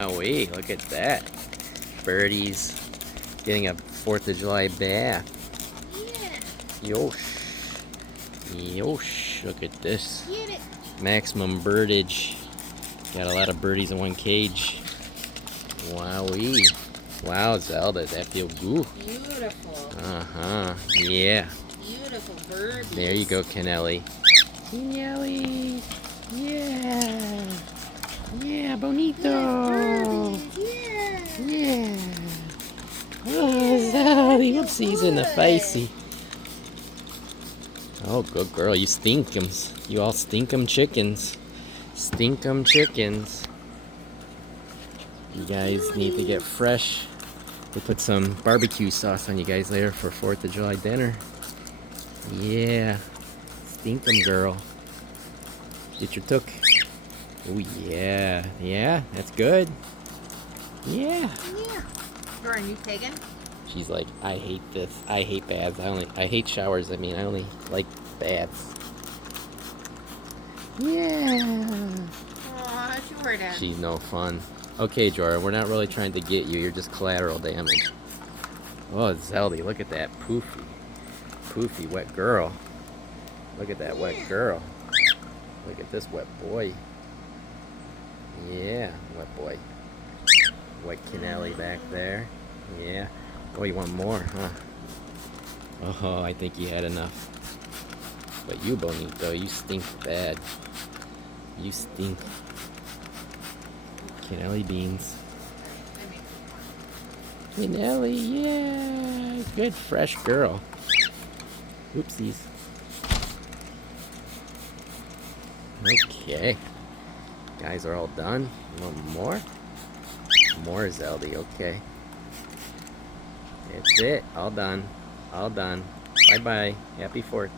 Oh wait, look at that. Birdie's getting a 4th of July bath. Yeah. Yosh. Yosh. Look at this. Get it. Maximum birdage. Got a lot of birdies in one cage. Wowee. Wow, Zelda, does that feel good? Beautiful. Uh-huh. Yeah. Beautiful birdies. There you go, Kaneli. Kaneli. Yeah. Yeah, Bonito. Yeah. Yeah. Oh, Zelda. Oopsies in the facey. Oh, good girl. You stinkums. You all stinkum chickens. Stinkum chickens. You guys need to get fresh. We'll put some barbecue sauce on you guys later for 4th of July dinner. Yeah. Stinkum girl. Get your took. Oh, yeah. Yeah, that's good. Yeah. Yeah. Jordan, you taken? She's like, I hate this. I hate baths. I hate showers. I only like baths. Yeah. Aw, Jordan. She's no fun. Okay, Jordan, we're not really trying to get you. You're just collateral damage. Oh, Zelda, look at that poofy. Poofy wet girl. Look at that wet girl. Look at this wet boy. Yeah, wet boy. White Kaneli back there. Yeah. Oh, you want more, huh? Oh, I think you had enough. But you, Bonito, you stink bad. You stink. Kaneli beans. Kaneli, yeah. Good, fresh girl. Oopsies. Okay. Guys are all done. You want more? More, Zelda, okay. That's it. All done. All done. Bye-bye. Happy 4th.